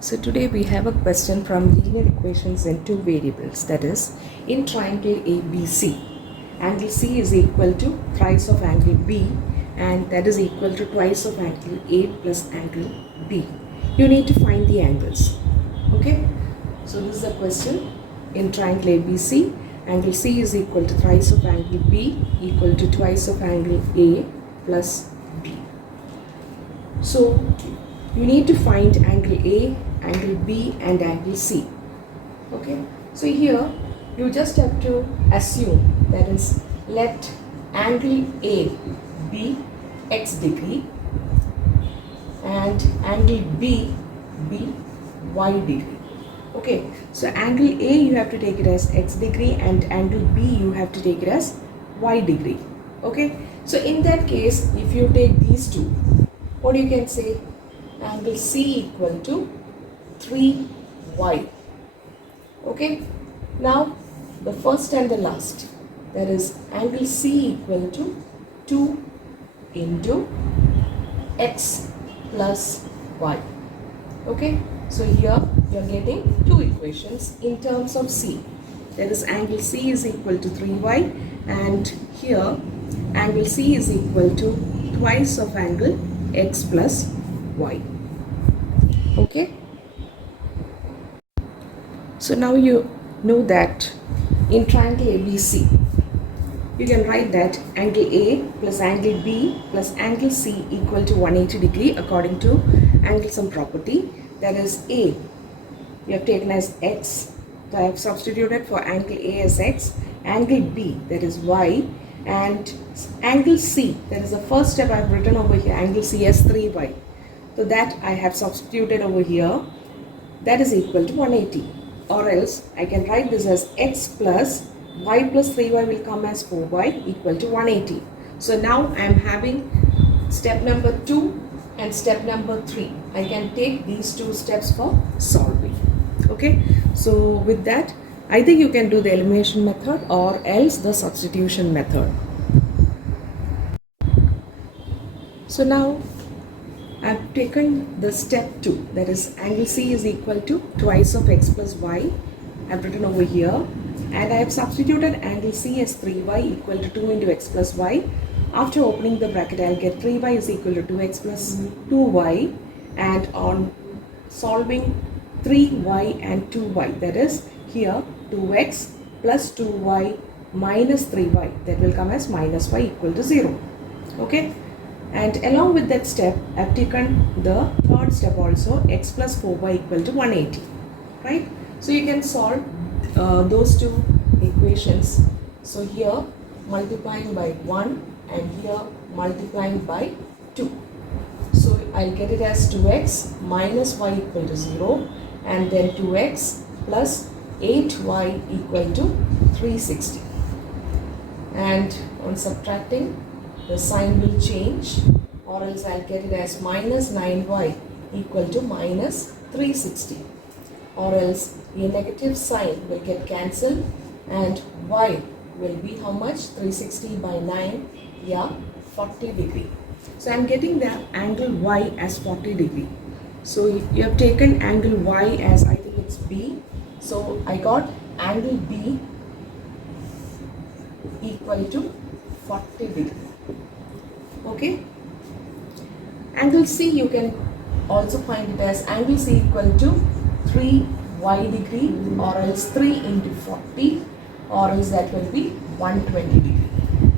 So today we have a question from linear equations in two variables, that is, in triangle ABC, angle C is equal to thrice of angle B, and that is equal to twice of angle A plus angle B. You need to find the angles. Okay, so this is a question. In triangle ABC, angle C is equal to thrice of angle B equal to twice of angle A plus B. So you need to find angle A, angle B and angle C. Okay, so here you just have to assume, that is, let angle A be x degree and angle B be y degree. Okay, so angle A you have to take it as x degree and angle B you have to take it as y degree. Okay, so in that case, if you take these two, what you can say? Angle C equal to 3y. Okay, now the first and the last, that is angle C equal to 2 into x plus y. Okay, so here you are getting two equations in terms of C. That is, angle C is equal to 3y, and here angle C is equal to twice of angle x plus y. Okay, so now you know that in triangle ABC you can write that angle A plus angle B plus angle C equal to 180 degree according to angle sum property. That is, A you have taken as x, so I have substituted for angle A as x, angle B, that is y, and angle C, that is the first step I have written over here, angle C as 3y. So that I have substituted over here, that is equal to 180. Or else I can write this as x plus y plus 3y will come as 4y equal to 180. So now I am having step number 2 and step number 3. I can take these two steps for solving. Okay, so with that, either you can do the elimination method or else the substitution method. So now I have taken the step 2, that is angle C is equal to twice of x plus y. I have written over here, and I have substituted angle C as 3y equal to 2 into x plus y. After opening the bracket, I will get 3y is equal to 2x plus 2y, and on solving 3y and 2y, that is here 2x plus 2y minus 3y, that will come as minus y equal to 0. Okay, and along with that step I have taken the third step also, x plus 4y equal to 180, right? So you can solve those two equations. So here multiplying by 1 and here multiplying by 2. So I'll get it as 2x minus y equal to 0, and then 2x plus 8y equal to 360. And on subtracting, the sign will change, or else I'll get it as minus 9y equal to minus 360. Or else a negative sign will get cancelled and y will be how much? 360 by 9, yeah, 40 degree. So I am getting the angle y as 40 degree. So you have taken angle y as, I think it's B. So I got angle B equal to 40 degree. Okay. Angle C you can also find it as angle C equal to 3y degree, or else 3 into 40, or else that will be 120 degree.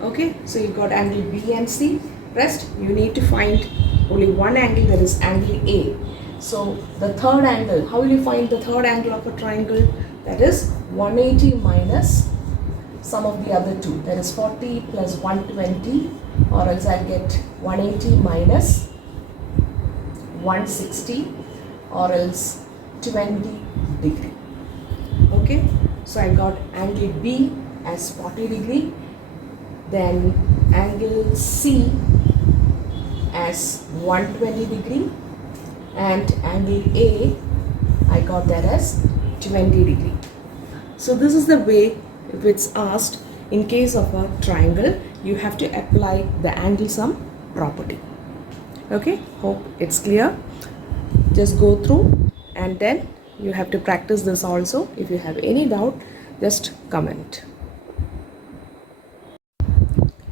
Okay, so you got angle B and C. Rest you need to find only one angle, that is angle A. So the third angle, how will you find the third angle of a triangle? That is 180 minus sum of the other two, that is 40 plus 120, or else I'll get 180 minus 160, or else 20 degree. Okay, so I got angle B as 40 degree, then angle C as 120 degree, and angle A I got that as 20 degree. So this is the way, if it's asked in case of a triangle, you have to apply the angle sum property. Okay, hope it's clear. Just go through and then you have to practice this also. If you have any doubt, just comment.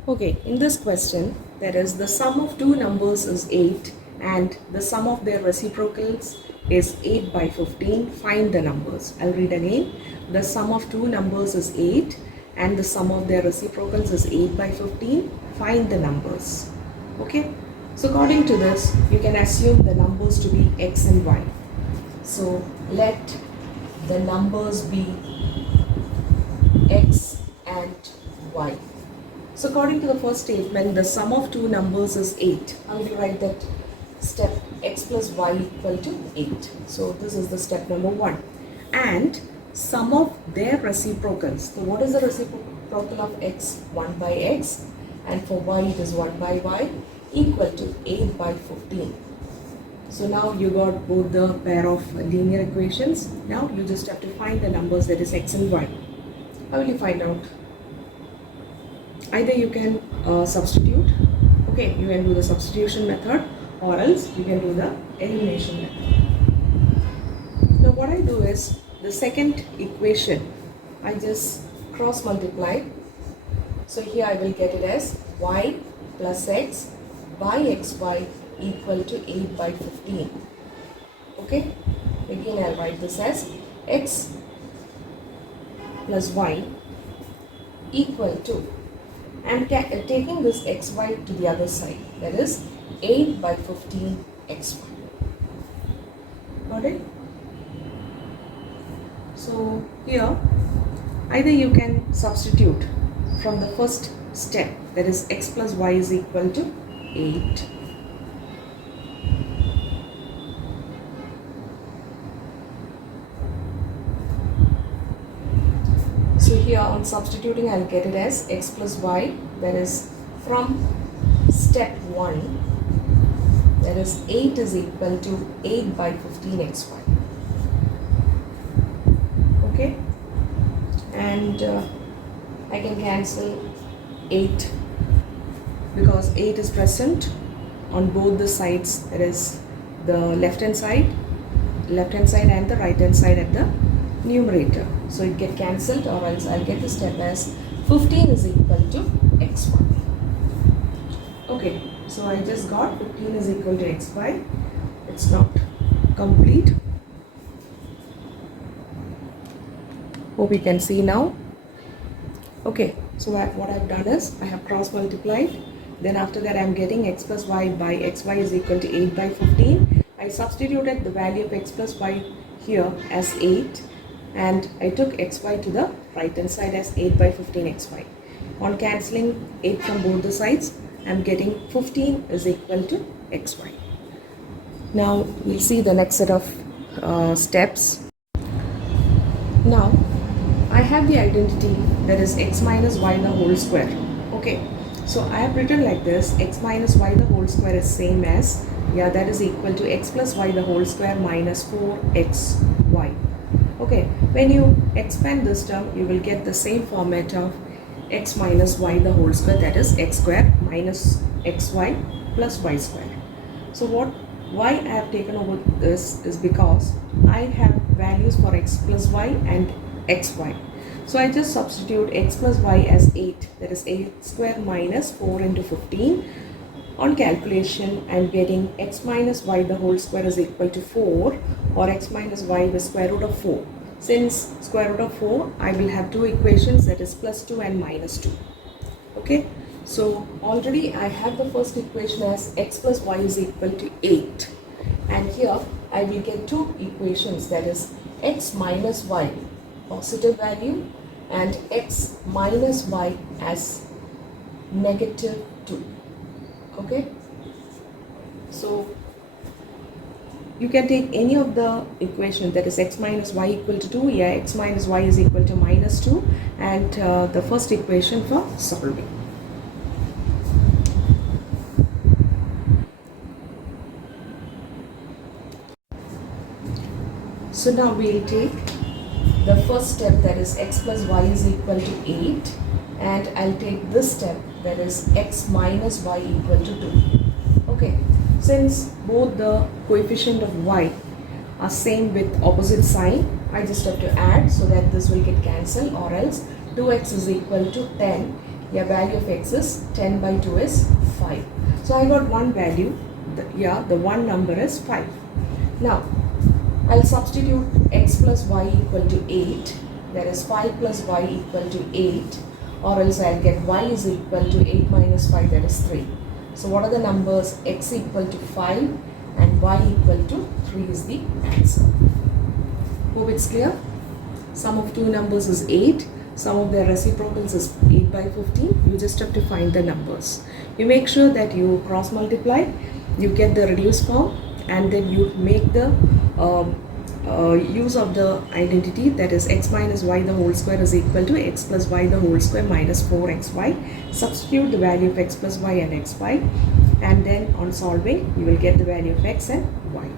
Okay, in this question, there is the sum of two numbers is 8 and the sum of their reciprocals is 8 by 15. Find the numbers. I'll read again. The sum of two numbers is 8 and the sum of their reciprocals is 8 by 15. Find the numbers. Okay, so according to this, you can assume the numbers to be x and y. So let the numbers be x and y. So according to the first statement, the sum of two numbers is 8. How will you write that step? X plus y equal to 8. So this is the step number 1. And sum of their reciprocals. So what is the reciprocal of x? 1 by x. And for y it is 1 by y equal to 8 by 15. So now you got both the pair of linear equations. Now you just have to find the numbers, that is x and y. How will you find out? Either you can substitute, okay, you can do the substitution method, or else you can do the elimination method. Now what I do is, the second equation, I just cross multiply. So here I will get it as y plus x by xy equal to 8 by 15. Okay, again I'll write this as x plus y equal to, I'm taking this xy to the other side, that is 8 by 15 xy. Got it? So here either you can substitute from the first step, that is x plus y is equal to 8. So here on substituting, I'll get it as x plus y, that is from step 1, that is 8 is equal to 8 by 15 xy. Okay, and I can cancel 8 because 8 is present on both the sides, that is the left hand side and the right hand side at the numerator. So it get cancelled, or else I'll get the step as 15 is equal to xy. Okay, so I just got 15 is equal to xy. It's not complete. Hope you can see now. Okay, so what I've done is I have cross multiplied. Then after that I'm getting x plus y by xy is equal to 8 by 15. I substituted the value of x plus y here as 8. And I took xy to the right hand side as 8 by 15 xy. On cancelling 8 from both the sides, I am getting 15 is equal to xy. Now we'll see the next set of steps. Now I have the identity, that is x minus y the whole square. Okay, so I have written like this, x minus y the whole square is same as, that is equal to x plus y the whole square minus 4xy. Okay, when you expand this term, you will get the same format of x minus y the whole square, that is x square minus xy plus y square. So why I have taken over this is because I have values for x plus y and xy. So I just substitute x plus y as 8, that is 8 square minus 4 into 15. On calculation, I am getting x minus y the whole square is equal to 4, or x minus y the square root of 4. Since square root of 4, I will have two equations, that is plus 2 and minus 2. Okay, so already I have the first equation as x plus y is equal to 8. And here I will get two equations, that is x minus y positive value and x minus y as negative 2. Okay, so you can take any of the equation, that is x minus y equal to 2, x minus y is equal to minus 2, and the first equation for solving. So now we will take the first step, that is x plus y is equal to 8, and I'll take this step, that is x minus y equal to 2. Okay, since both the coefficient of y are same with opposite sign, I just have to add so that this will get cancelled, or else 2x is equal to 10. Yeah, value of x is 10 by 2 is 5. So I got one value, the one number is 5. Now I'll substitute x plus y equal to 8, that is 5 plus y equal to 8, or else I'll get y is equal to 8 minus 5, that is 3. So what are the numbers? X equal to 5 and y equal to 3 is the answer. Hope it's clear. Sum of two numbers is 8. Sum of their reciprocals is 8 by 15. You just have to find the numbers. You make sure that you cross multiply, you get the reduced form, and then you make the use of the identity, that is x minus y the whole square is equal to x plus y the whole square minus 4xy. Substitute the value of x plus y and xy, and then on solving you will get the value of x and y.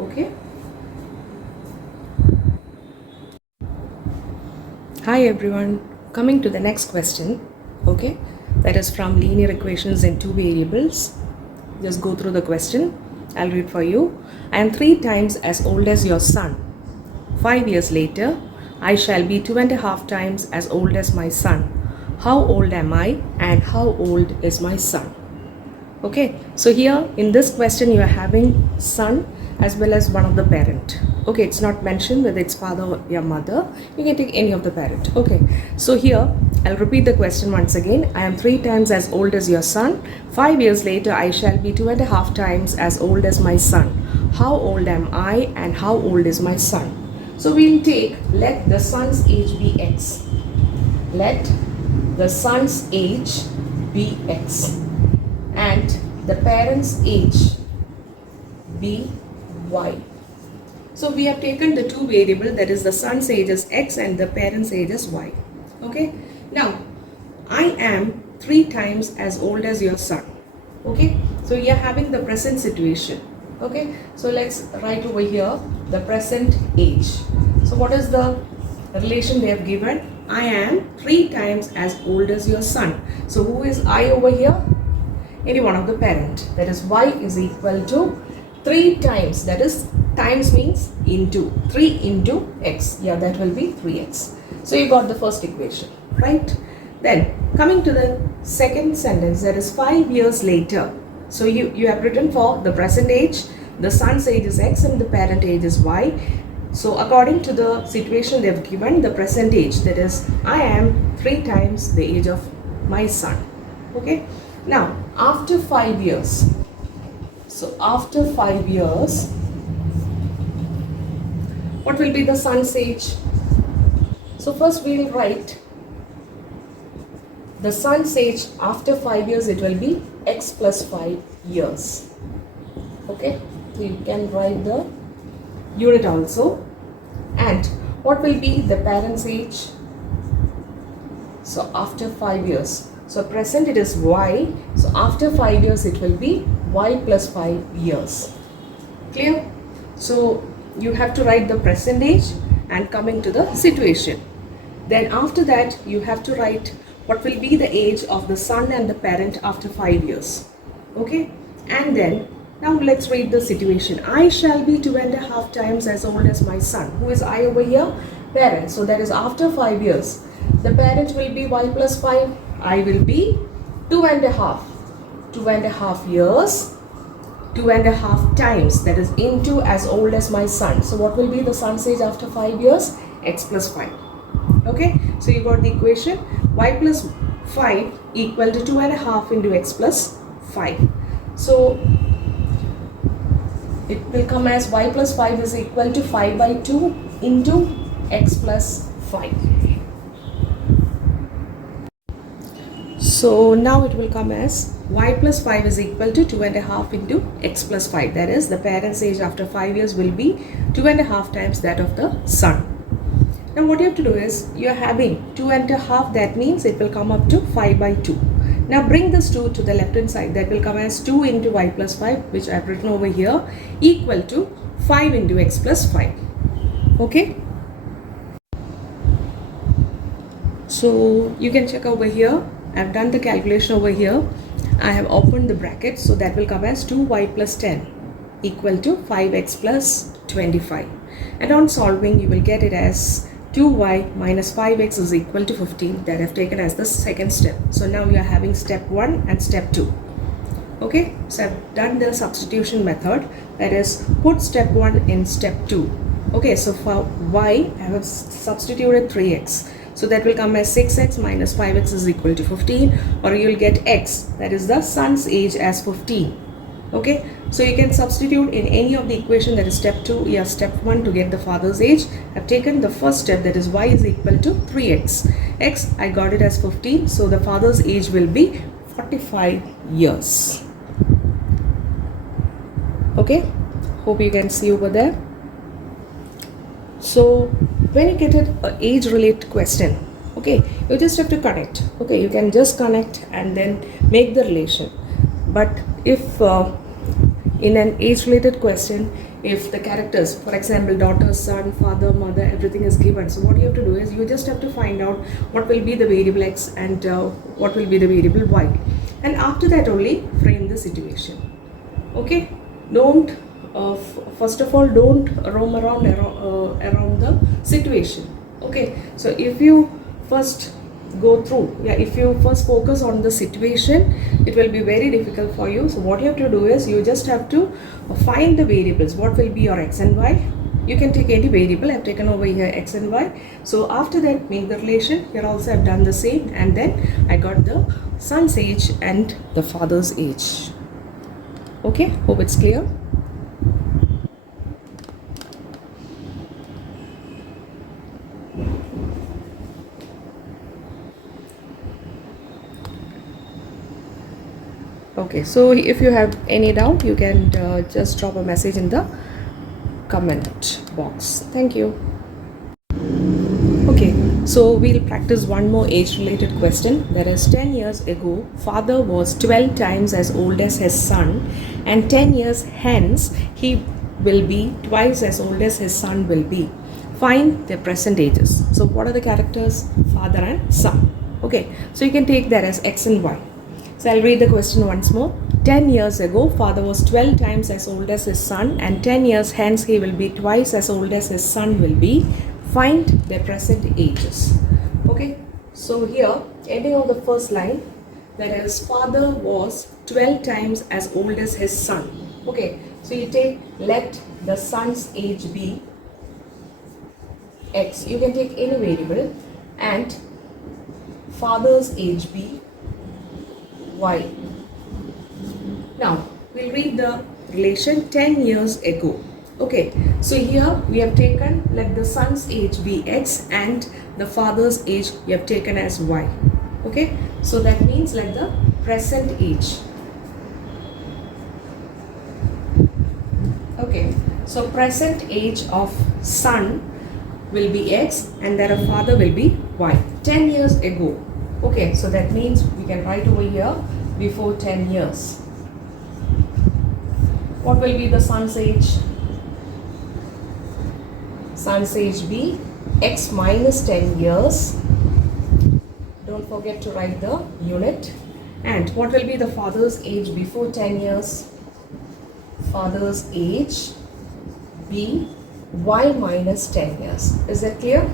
Okay. Hi everyone, coming to the next question. Okay, that is from linear equations in two variables. Just go through the question. I'll read for you. I am 3 times as old as your son. 5 years later, I shall be 2.5 times as old as my son. How old am I and how old is my son? Okay, so here in this question you are having son as well as one of the parent. Okay, it's not mentioned whether it's father or your mother. You can take any of the parent. Okay, so here I'll repeat the question once again. I am 3 times as old as your son. 5 years later, I shall be 2.5 times as old as my son. How old am I and how old is my son? So we'll take, let the son's age be x. Let the son's age be x. And the parent's age be y. So we have taken the two variables, that is the son's age is x and the parent's age is y. Okay. Now, I am 3 times as old as your son. Okay. So you are having the present situation. Okay. So let's write over here the present age. So what is the relation they have given? I am 3 times as old as your son. So who is I over here? Any one of the parent. That is y is equal to 3 times, that is times means into, 3 into x. Yeah, that will be 3x. So you got the first equation, right? Then coming to the second sentence, that is 5 years later. So you have written for the present age, the son's age is x and the parent age is y. So according to the situation they have given, the present age, that is I am 3 times the age of my son. Okay. Now after 5 years, so after 5 years, what will be the son's age? So first we will write the son's age after 5 years, it will be x plus 5 years. Okay, so you can write the unit also. And what will be the parent's age? So after 5 years. So present it is y. So after 5 years it will be y plus 5 years. Clear? So you have to write the present age and coming to the situation. Then after that you have to write what will be the age of the son and the parent after 5 years. Okay? And then now let's read the situation. I shall be 2.5 times as old as my son. Who is I over here? Parent. So that is after 5 years. The parent will be y plus 5. I will be 2.5. 2.5 years. 2.5 times, that is into as old as my son. So what will be the son's age after 5 years? X plus 5. Okay, so you got the equation y plus 5 equal to 2.5 into x plus 5. So it will come as y plus 5 is equal to 5 by 2 into x plus 5. So now it will come as y plus 5 is equal to 2.5 into x plus 5. That is the parent's age after 5 years will be 2.5 times that of the son. Now what you have to do is you are having 2.5, that means it will come up to 5 by 2. Now bring this 2 to the left hand side, that will come as 2 into y plus 5, which I have written over here, equal to 5 into x plus 5. Okay. So you can check over here. I have done the calculation over here. I have opened the bracket, so that will come as 2y plus 10 equal to 5x plus 25. And on solving, you will get it as 2y minus 5x is equal to 15. That I have taken as the second step. So now we are having step 1 and step 2. Okay, so I've done the substitution method, that is put step 1 in step 2. Okay, so for y I have substituted 3x, so that will come as 6x minus 5x is equal to 15, or you will get x, that is the son's age, as 15. Okay, so you can substitute in any of the equation, that is step 2 or step 1, to get the father's age. I've taken the first step, that is y is equal to 3x. X I got it as 15, so the father's age will be 45 years. Okay, hope you can see over there. So when you get an age related question, okay, you just have to connect. Okay, you can just connect and then make the relation. But if in an age related question, if the characters, for example, daughter, son, father, mother, everything is given, so what you have to do is you just have to find out what will be the variable x and what will be the variable y, and after that only frame the situation. Okay, don't first of all, don't roam around the situation. Okay, so if you first go through, if you first focus on the situation, it will be very difficult for you. So what you have to do is you just have to find the variables, what will be your x and y. You can take any variable. I have taken over here x and y. So after that, make the relation. Here also I have done the same, and then I got the son's age and the father's age. Okay, hope it's clear. Okay, so if you have any doubt, you can just drop a message in the comment box. Thank you. Okay, so we'll practice one more age related question. That is, 10 years ago, father was 12 times as old as his son, and 10 years hence he will be twice as old as his son will be. Find their present ages. So what are the characters? Father and son. Okay, so you can take that as x and y. So I'll read the question once more. 10 years ago, father was 12 times as old as his son, and 10 years hence he will be twice as old as his son will be. Find their present ages. Okay, so here, ending of the first line, that is, father was 12 times as old as his son. Okay, so you take, let the son's age be x. You can take any variable, and father's age be y. Now we'll read the relation 10 years ago. Okay, so here we have taken, let the son's age be x and the father's age we have taken as y. Okay, so that means let the present age. Okay, so present age of son will be x and that of father will be y. 10 years ago. Okay, so that means we can write over here before 10 years. What will be the son's age? Son's age be x minus 10 years. Don't forget to write the unit. And what will be the father's age before 10 years? Father's age be y minus 10 years. Is that clear?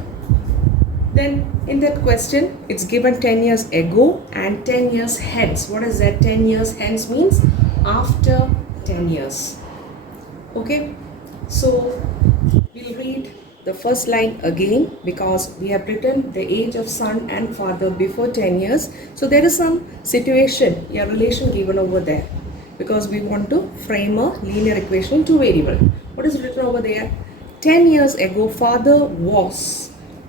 Then in that question, it's given 10 years ago and 10 years hence. What is that? 10 years hence means after 10 years. Okay, so we'll read the first line again because we have written the age of son and father before 10 years. So there is some situation, a relation given over there because we want to frame a linear equation in two variables. What is written over there? 10 years ago, father was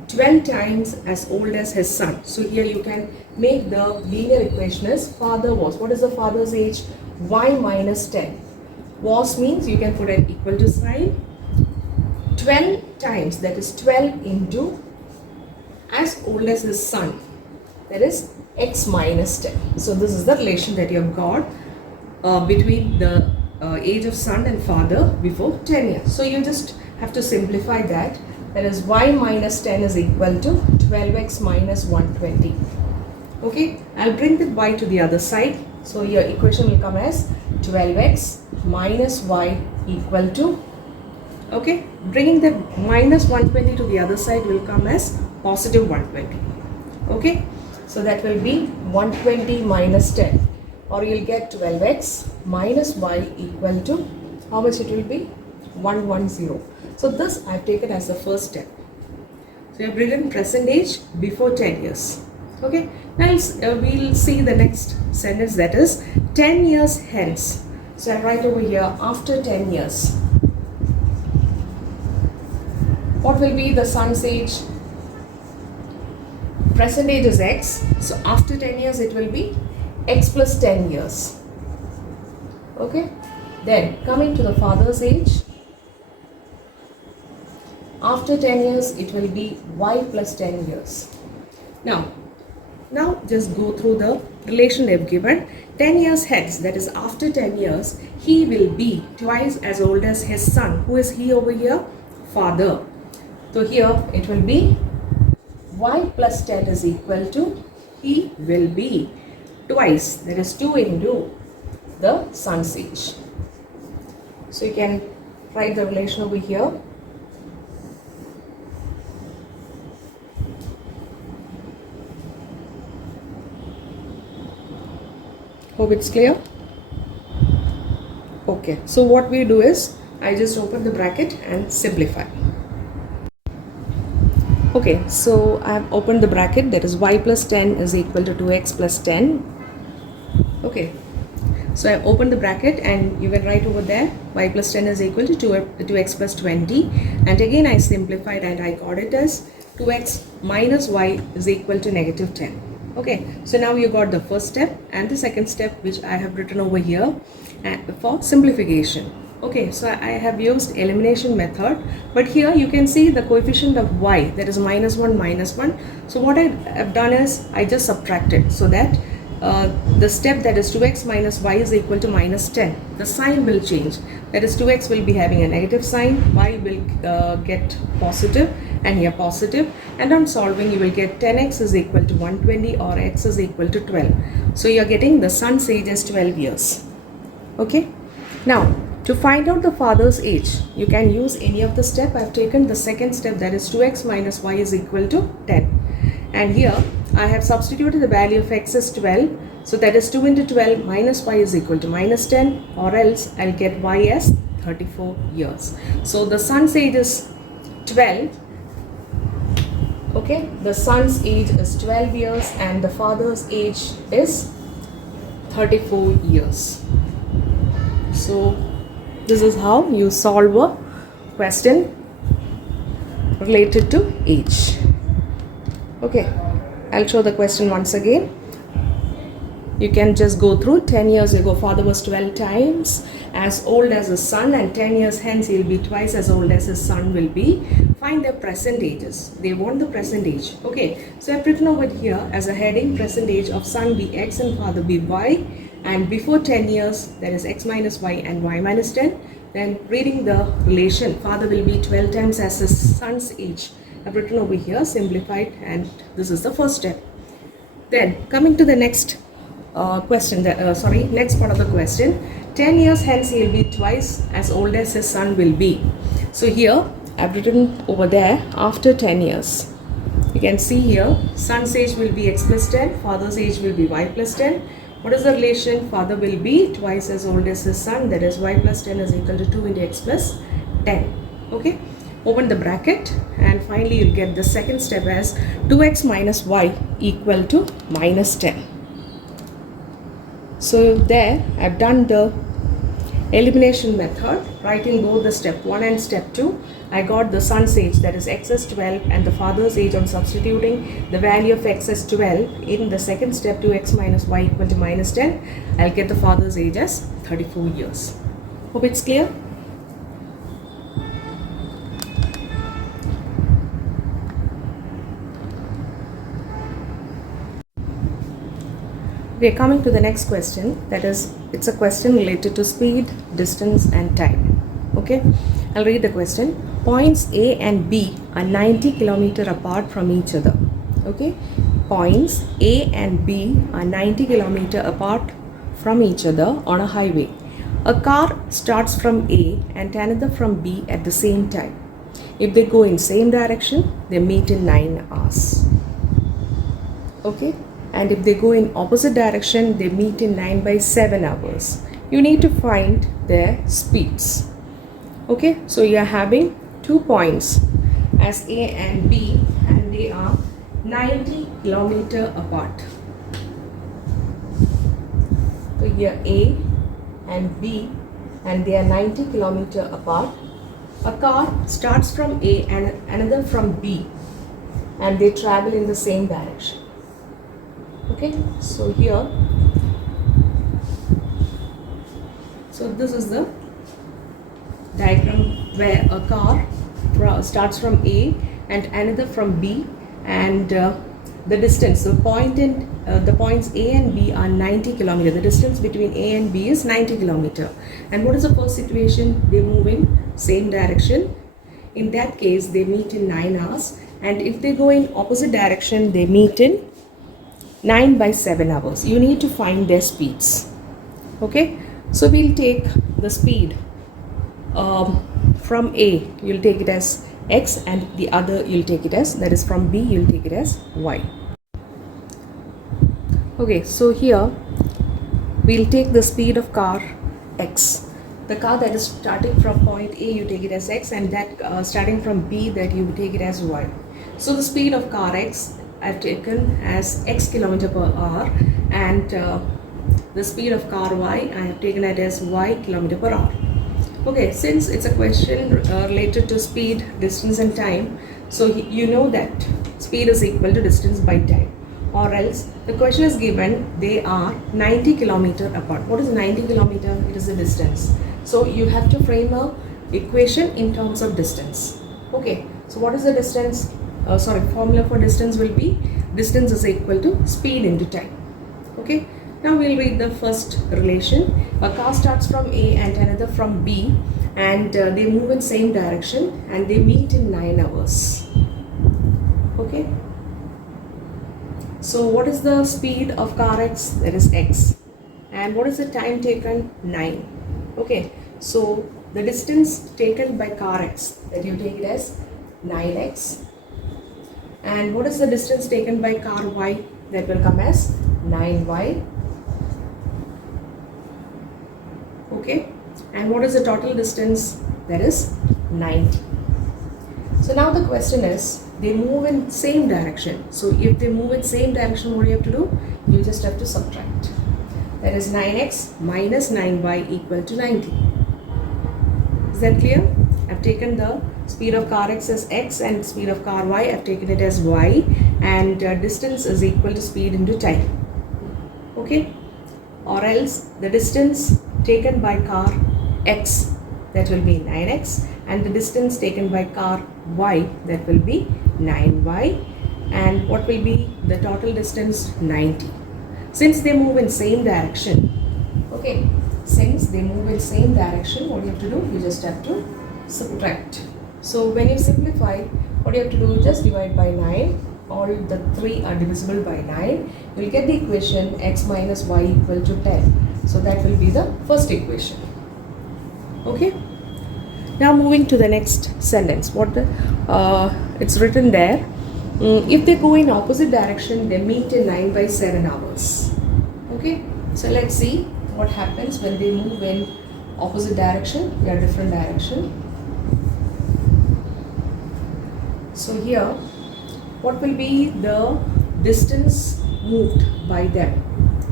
12 times as old as his son. So here you can make the linear equation as father was. What is the father's age? Y minus 10. Was means you can put an equal to sign. 12 times, that is 12 into as old as his son. That is x minus 10. So this is the relation that you have got between the age of son and father before 10 years. So you just have to simplify that. That is y minus 10 is equal to 12x minus 120. Okay, I'll bring the y to the other side. So your equation will come as 12x minus y equal to, okay, bringing the minus 120 to the other side will come as positive 120. Okay, so that will be 120 minus 10, or you'll get 12x minus y equal to, how much it will be? 110. So this I've taken as the first step. So I've written present age before 10 years. Okay, now we'll see the next sentence, that is 10 years hence. So I write over here after 10 years. What will be the son's age? Present age is x. So after 10 years it will be x plus 10 years. Okay. Then coming to the father's age. After 10 years it will be y plus 10 years. Now just go through the relation they've given. 10 years hence, that is after 10 years, he will be twice as old as his son. Who is he over here? Father. So here it will be y plus 10 is equal to, he will be twice, that is 2 into the son's age. So you can write the relation over here. Hope it's clear. Okay, so what we do is I just open the bracket and simplify. Okay, so I have opened the bracket, that is y plus 10 is equal to 2x plus 10. Okay, so I have opened the bracket and you can write over there y plus 10 is equal to 2x plus 20, and again I simplified and I got it as 2x minus y is equal to negative 10. Okay, so now you got the first step and the second step, which I have written over here for simplification. Okay, so I have used elimination method, but here you can see the coefficient of y, that is minus 1 minus 1. So what I have done is I just subtracted, so that the step, that is 2x minus y is equal to minus 10. The sign will change, that is 2x will be having a negative sign, y will get positive, and here positive, and on solving you will get 10x is equal to 120 or x is equal to 12. So you are getting the son's age as 12 years. Okay, now to find out the father's age, you can use any of the step. I have taken the second step, that is 2x minus y is equal to 10, and here I have substituted the value of x as 12, so that is 2 into 12 minus y is equal to minus 10, or else I'll get y as 34 years. So the son's age is 12. Okay, the son's age is 12 years and the father's age is 34 years. So this is how you solve a question related to age. Okay, I'll show the question once again. You can just go through. 10 years ago father was 12 times as old as his son, and 10 years hence he will be twice as old as his son will be. Find their present ages. They want the present age. Okay, so I've written over here as a heading, present age of son be x and father be y, and before 10 years that is x minus y and y minus 10. Then reading the relation, father will be 12 times as his son's age. I've written over here, simplified, and this is the first step. Then coming to the next question, next part of the question. 10 years hence he will be twice as old as his son will be. So here I've written over there after 10 years. You can see here son's age will be x plus 10, father's age will be y plus 10. What is the relation? Father will be twice as old as his son, that is y plus 10 is equal to 2 into x plus 10. Okay, open the bracket and finally you'll get the second step as 2x minus y equal to minus 10. So there I've done the elimination method, writing both the step 1 and step 2. I got the son's age, that is x is 12, and the father's age on substituting the value of x as 12 in the second step, 2x minus y equal to minus 10. I'll get the father's age as 34 years. Hope it's clear. We are coming to the next question, that is, it's a question related to speed, distance and time. Okay, I'll read the question. Points A and B are 90 km apart from each other. Okay, points A and B are 90 km apart from each other on a highway. A car starts from A and another from B at the same time. If they go in same direction, they meet in 9 hours. Okay? And if they go in opposite direction, they meet in 9 by 7 hours. You need to find their speeds. Okay? So you are having 2 points as A and B, and they are 90 km apart. So here A and B, and they are 90 km apart. A car starts from A and another from B, and they travel in the same direction. Okay, so here, so this is the diagram where a car starts from A and another from B, and the distance, the points A and B are 90 km. The distance between A and B is 90 km. And what is the first situation? They move in same direction. In that case, they meet in 9 hours. And if they go in opposite direction, they meet in 9 by 7 hours. You need to find their speeds. Okay, so we'll take the speed from A, you'll take it as X, and the other you'll take it as, that is from B, you'll take it as Y. Okay, so here we'll take the speed of car X. The car that is starting from point A, you take it as X, and that starting from B, that you take it as Y. So the speed of car X I've taken as X km per hour, and the speed of car Y I have taken it as Y km per hour. Okay, since it's a question related to speed, distance and time, so you know that speed is equal to distance by time, or else the question is given they are 90 km apart. What is 90 km? It is the distance. So you have to frame a equation in terms of distance. Okay, so what is the distance? Formula for distance will be distance is equal to speed into time. Okay, now we'll read the first relation. A car starts from A and another from B, and they move in same direction and they meet in 9 hours. Okay, so what is the speed of car X? That is X. And what is the time taken? 9. Okay, so the distance taken by car X, that you take it as 9x. And what is the distance taken by car Y? That will come as 9y. Okay, and what is the total distance? That is 90. So now the question is, they move in same direction. So if they move in same direction, what do you have to do? You just have to subtract. That is 9x minus 9y equal to 90. Is that clear? I've taken the speed of car X as X and speed of car Y, I've taken it as Y, and distance is equal to speed into time. Okay, or else the distance taken by car X, that will be 9x, and the distance taken by car Y, that will be 9y, and what will be the total distance? 90. Since they move in same direction, okay, since they move in same direction, what you have to do? You just have to subtract. So when you simplify, what you have to do? Just divide by 9. All the 3 are divisible by 9. You will get the equation x minus y equal to 10. So that will be the first equation. Okay. Now moving to the next sentence. It's written there. If they go in opposite direction, they meet in 9 by 7 hours. Okay. So let's see what happens when they move in opposite direction. They are different direction. So here, what will be the distance moved by them?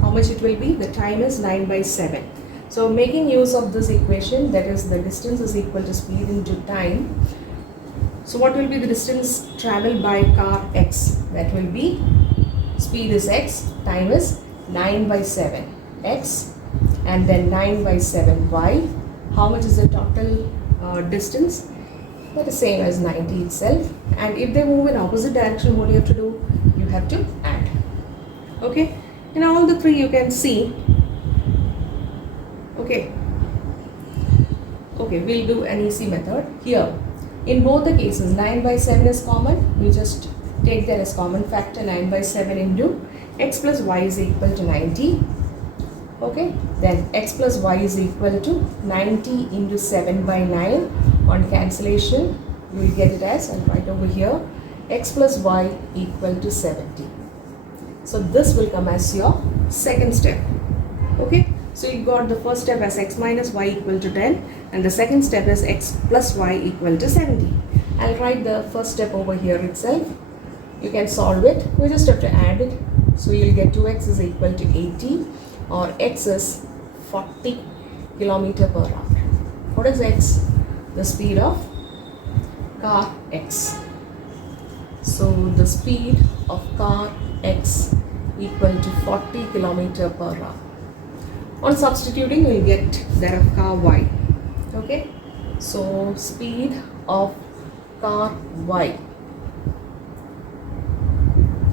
How much it will be? The time is 9 by 7. So making use of this equation, that is the distance is equal to speed into time. So what will be the distance traveled by car X? That will be, speed is X, time is 9 by 7 X, and then 9 by 7 Y. How much is the total distance? That is same as 90 itself. And if they move in opposite direction, what do you have to do? You have to add. Okay, in all the 3 you can see. Okay, we'll do an easy method here. In both the cases, 9 by 7 is common. We just take that as common factor, 9 by 7 into x plus y is equal to 90. Okay, then x plus y is equal to 90 into 7 by 9. On cancellation, you will get it as, and right over here, x plus y equal to 70. So this will come as your second step. Okay, so you got the first step as x minus y equal to 10, and the second step is x plus y equal to 70. I'll write the first step over here itself. You can solve it. We just have to add it. So you'll get 2x is equal to 80, or x is 40 kilometer per hour. What is x? The speed of car x. So the speed of car x equal to 40 kilometer per hour. On substituting, you will get that of car y. Okay, so speed of car y.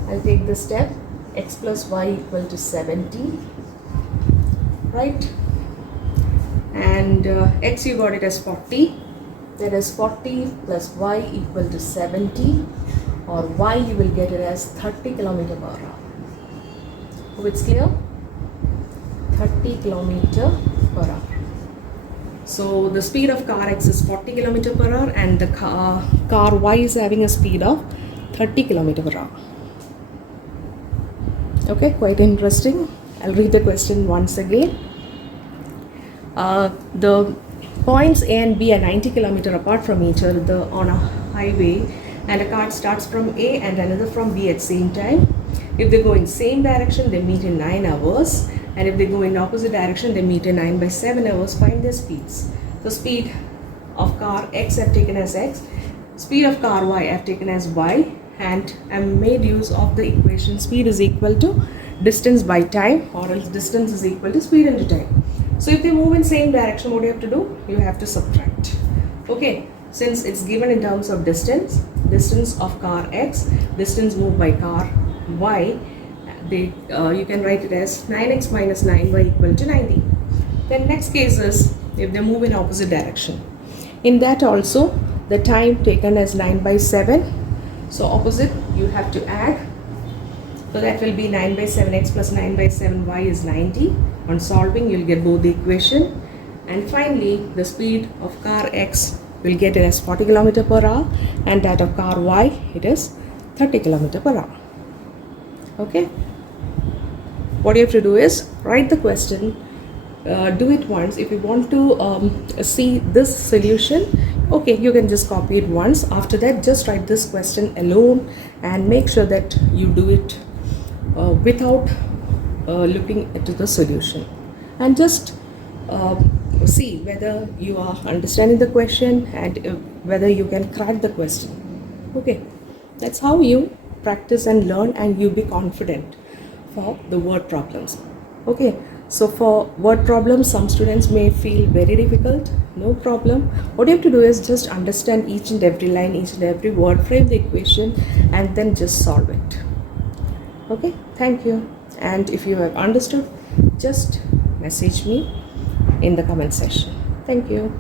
I'll take this step, x plus y equal to 70, right? And x you got it as 40, that is 40 plus y equal to 70, or y you will get it as 30 kilometer per hour. Hope it's clear? 30 kilometer per hour. So the speed of car x is 40 kilometer per hour, and the car y is having a speed of 30 kilometer per hour. Okay, quite interesting. I'll read the question once again. The points A and B are 90 kilometer apart from each other on a highway, and a car starts from A and another from B at same time. If they go in same direction, they meet in 9 hours, and if they go in opposite direction, they meet in 9 by 7 hours. Find their speeds. So speed of car x I have taken as x, speed of car y I have taken as y, and I made use of the equation speed is equal to distance by time, or else distance is equal to speed into time. So if they move in same direction, what do you have to do? You have to subtract. Okay, since it's given in terms of distance, distance of car x, distance moved by car y, you can write it as 9x minus 9y equal to 90. Then next case is if they move in opposite direction. In that also, the time taken as 9 by 7. So opposite you have to add. So that will be 9 by 7x plus 9 by 7y is 90. On solving, you'll get both the equation. And finally, the speed of car x will get it as 40 km per hour, and that of car y, it is 30 km per hour. Okay. What you have to do is write the question, do it once. If you want to see this solution, okay, you can just copy it once. After that, just write this question alone and make sure that you do it without looking into the solution, and just see whether you are understanding the question and whether you can crack the question. Okay, that's how you practice and learn, and you be confident for the word problems. Okay, so for word problems, some students may feel very difficult. No problem. What you have to do is just understand each and every line, each and every word, frame the equation, and then just solve it. Okay, thank you. And if you have understood, just message me in the comment section. Thank you.